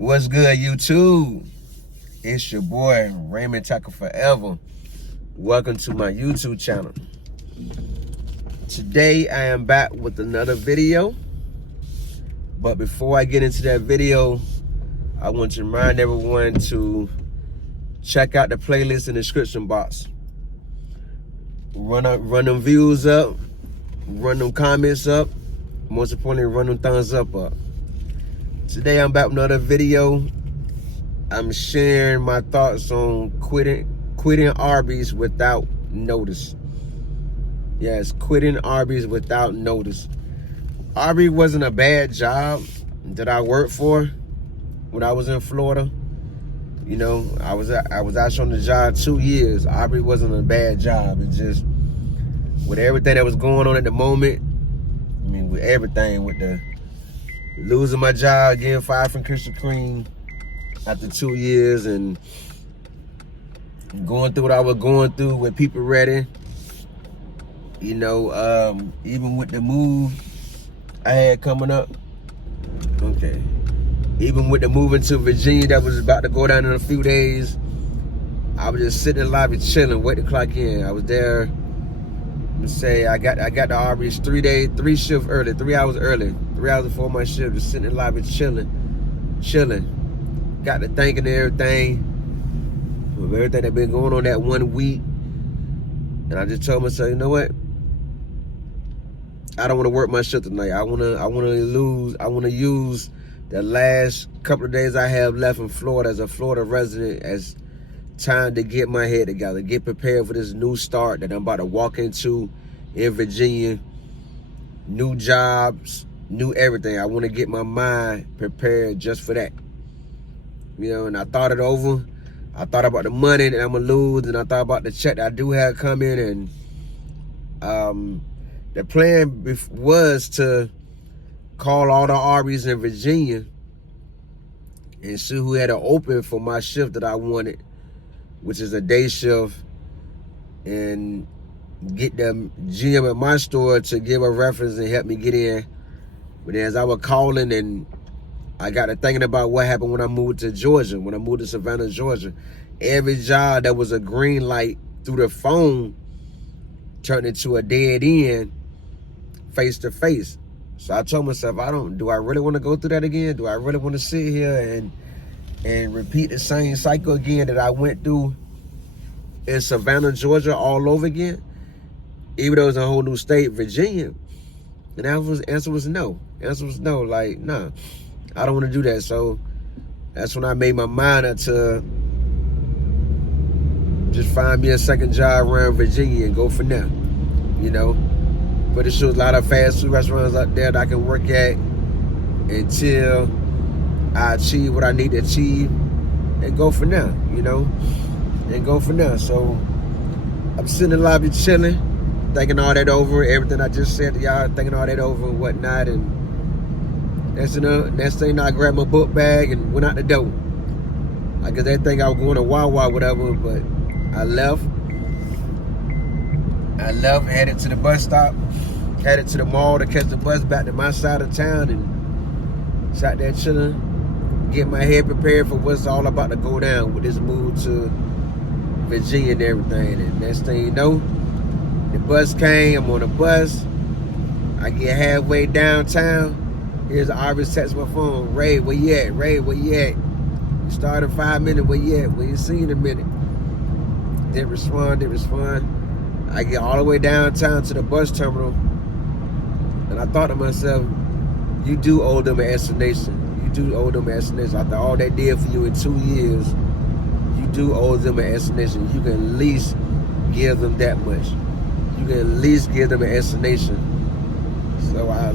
What's good, YouTube? It's your boy, Raymond Tackle Forever. Welcome to my YouTube channel. Today, I am back with another video. But before I get into that video, I want to remind everyone to check out the playlist in the description box. Run them views up, run them comments up, most importantly, run them thumbs up. Today I'm back with another video. I'm sharing my thoughts on quitting Arby's without notice. Yes, quitting Arby's without notice. Arby wasn't a bad job that I worked for when I was in Florida. You know, I was actually on the job 2 years. Arby wasn't a bad job. It's just with everything that was going on at the moment. I mean, with everything, with the losing my job, getting fired from Krispy Kreme after 2 years, and going through what I was going through with people ready. You know, even with the move I had coming up. Okay. Even with the moving to Virginia that was about to go down in a few days, I was just sitting in the lobby chilling, waiting to clock in. I was there. Let me say I got the Arby's 3 shifts early, 3 hours early, 3 hours before my shift, just sitting in the lobby chilling. Got to thinking everything, with everything that been going on that 1 week. And I just told myself, you know what? I don't want to work my shift tonight. I want to use the last couple of days I have left in Florida as a Florida resident as time to get my head together, get prepared for this new start that I'm about to walk into in Virginia. New jobs, new everything. I want to get my mind prepared just for that. You know, and I thought it over. I thought about the money that I'm going to lose, and I thought about the check that I do have coming, and the plan was to call all the Arby's in Virginia and see who had an open for my shift that I wanted, which is a day shift, and get the GM at my store to give a reference and help me get in. But as I was calling, and I got to thinking about what happened when I moved to Georgia, when I moved to Savannah, Georgia. Every job that was a green light through the phone turned into a dead end face to face. So I told myself, do I really want to go through that again? Do I really want to sit here and repeat the same cycle again that I went through in Savannah, Georgia all over again? Even though it's a whole new state, Virginia. And the answer was no. The answer was no, like, nah, I don't want to do that. So that's when I made my mind up to just find me a second job around Virginia and go from there, you know. But there's a lot of fast food restaurants out there that I can work at until I achieve what I need to achieve and go from there, you know, and go from there. So I'm sitting in the lobby chilling, thinking all that over, everything I just said to y'all, thinking all that over and whatnot. And next thing I grabbed my book bag and went out the door. I guess they think I was going to Wawa or whatever, but I left, headed to the bus stop, headed to the mall to catch the bus back to my side of town, and sat there chilling, get my head prepared for what's all about to go down with this move to Virginia and everything. And next thing you know, the bus came, I'm on the bus, I get halfway downtown, here's Arby text my phone, Ray, where you at? Ray, where you at? You started 5 minutes, where you at? Where you see in a minute? Didn't respond. I get all the way downtown to the bus terminal, and I thought to myself, you do owe them an explanation. You do owe them an explanation. After all they did for you in 2 years, you do owe them an explanation. You can at least give them that much. You can at least give them an explanation. So I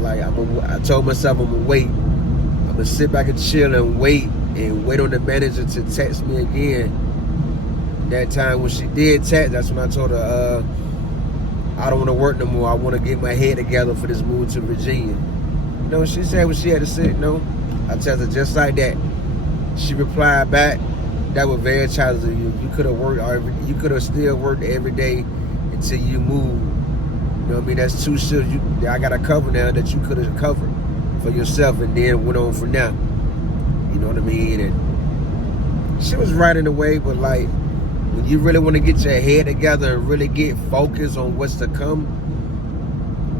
told myself I'm gonna wait. I'm gonna sit back and chill and wait on the manager to text me again. That time when she did text, that's when I told her, I don't want to work no more. I want to get my head together for this move to Virginia. You know, she said what she had to say. No, I told her just like that. She replied back, that was very childish of you. You could have worked, you could have still worked every day until you moved. You know what I mean? That's 2 shifts I got to cover now that you could have covered for yourself, and then went on from now. You know what I mean? And she was right in a way, but like, when you really want to get your head together and really get focused on what's to come,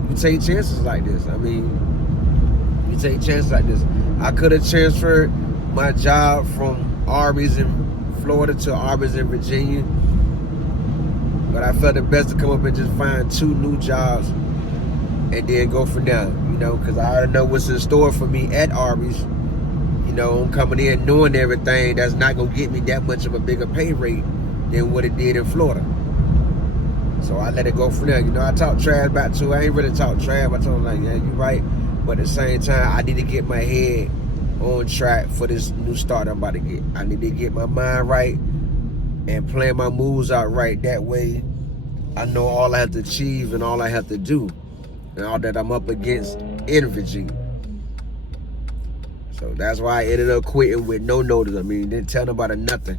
you take chances like this. I mean, you take chances like this. I could have transferred my job from Arby's in Florida to Arby's in Virginia, but I felt it best to come up and just find 2 new jobs and then go from there, you know, because I already know what's in store for me at Arby's. You know, I'm coming in knowing everything. That's not going to get me that much of a bigger pay rate than what it did in Florida. So I let it go from there. You know, I talk trash about too. I ain't really talk trash. I told him like, yeah, you right. But at the same time, I need to get my head on track for this new start I'm about to get. I need to get my mind right and plan my moves out right. That way, I know all I have to achieve and all I have to do and all that I'm up against in Virginia. So that's why I ended up quitting with no notice. I mean, didn't tell nobody nothing.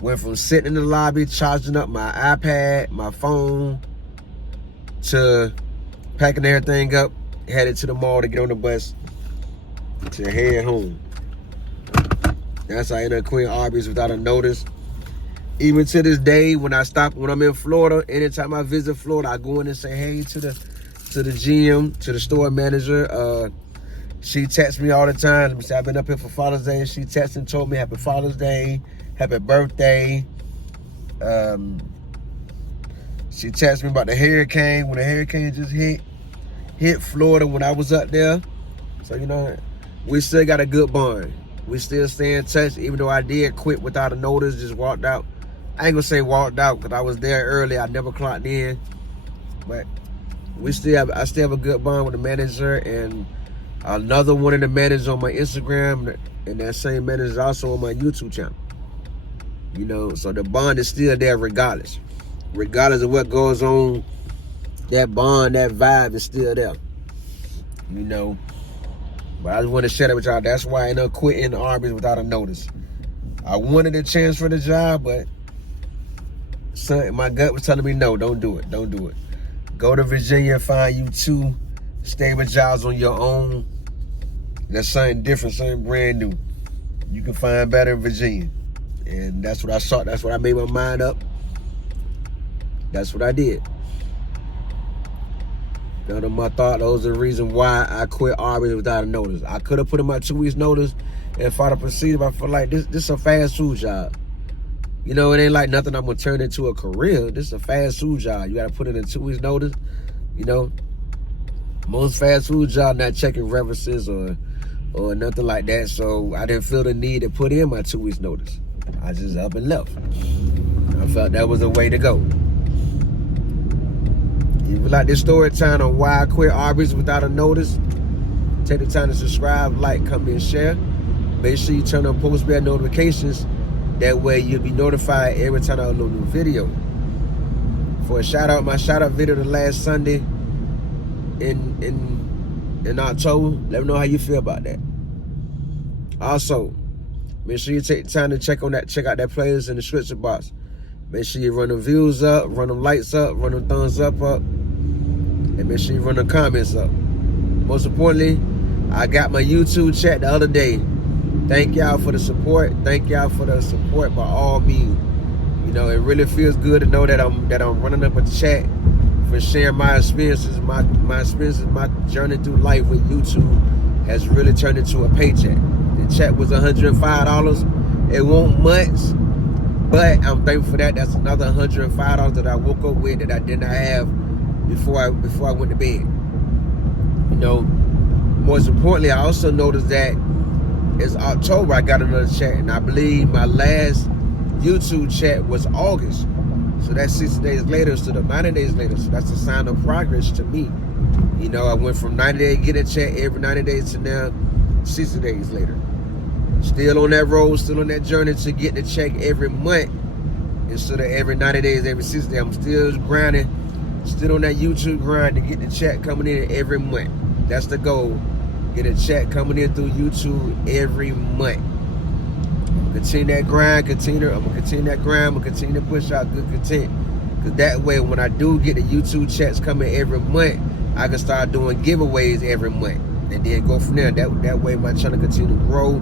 Went from sitting in the lobby, charging up my iPad, my phone, to packing everything up, headed to the mall to get on the bus to head home. That's how I ended up quitting Arby's without a notice. Even to this day, when I'm in Florida, anytime I visit Florida, I go in and say hey to the GM, to the store manager. She texts me all the time. Let me say, I've been up here for Father's Day, and she texted and told me Happy Father's Day, Happy birthday. She texted me about the hurricane, when the hurricane just hit Florida when I was up there. So, you know, we still got a good bond. We still stay in touch, even though I did quit without a notice, just walked out. I ain't gonna say walked out, because I was there early. I never clocked in. But I still have a good bond with the manager, and another one of the managers on my Instagram, and that same manager is also on my YouTube channel. You know, so the bond is still there regardless. Regardless of what goes on, that bond, that vibe is still there. You know, but I just want to share that with y'all. That's why I ended up quitting Arby's without a notice. I wanted a chance for the job, but my gut was telling me, no, don't do it. Don't do it. Go to Virginia and find you 2 stable jobs on your own. That's something different, something brand new. You can find better in Virginia. And that's what I saw. That's what I made my mind up. That's what I did. None of my thought, those are the reason why I quit Arby's without a notice. I could have put in my 2 weeks notice and if I'd have proceeded, but I feel like this is a fast food job. You know, it ain't like nothing I'm gonna turn into a career. This is a fast food job. You gotta put it in 2 weeks notice. You know, most fast food jobs not checking references or nothing like that. So I didn't feel the need to put in my 2 weeks notice. I just up and left. I felt that was the way to go. If you like this story time on why I quit Arby's without a notice, take the time to subscribe, like, comment, and share. Make sure you turn on post bell notifications. That way you'll be notified every time I upload a new video. For a shout out, my shout out video the last Sunday in October. Let me know how you feel about that. Also, make sure you take the time to check out that playlist in the description box. Make sure you run the views up, run them lights up, run them thumbs up, and make sure you run the comments up. Most importantly, I got my YouTube chat the other day. Thank y'all for the support. Thank y'all for the support by all means. You know, it really feels good to know that I'm running up a chat for sharing my experiences, my experiences, my journey through life with YouTube has really turned into a paycheck. The check was $105. It won't much, but I'm thankful for that. That's another $105 that I woke up with that I did not have before I went to bed. You know, most importantly, I also noticed that it's October, I got another check, and I believe my last YouTube check was August. So that's 60 days later, so 90 days later. So that's a sign of progress to me. You know, I went from 90 days, get a check every 90 days to now 60 days later. Still on that road, still on that journey to get the check every month instead of every 90 days, every 60 days. I'm still grinding, still on that YouTube grind to get the check coming in every month. That's the goal. Get a check coming in through YouTube every month. I'm gonna continue that grind, I'm gonna continue to push out good content. Cause that way when I do get the YouTube checks coming every month, I can start doing giveaways every month. And then go from there. That way my channel continue to grow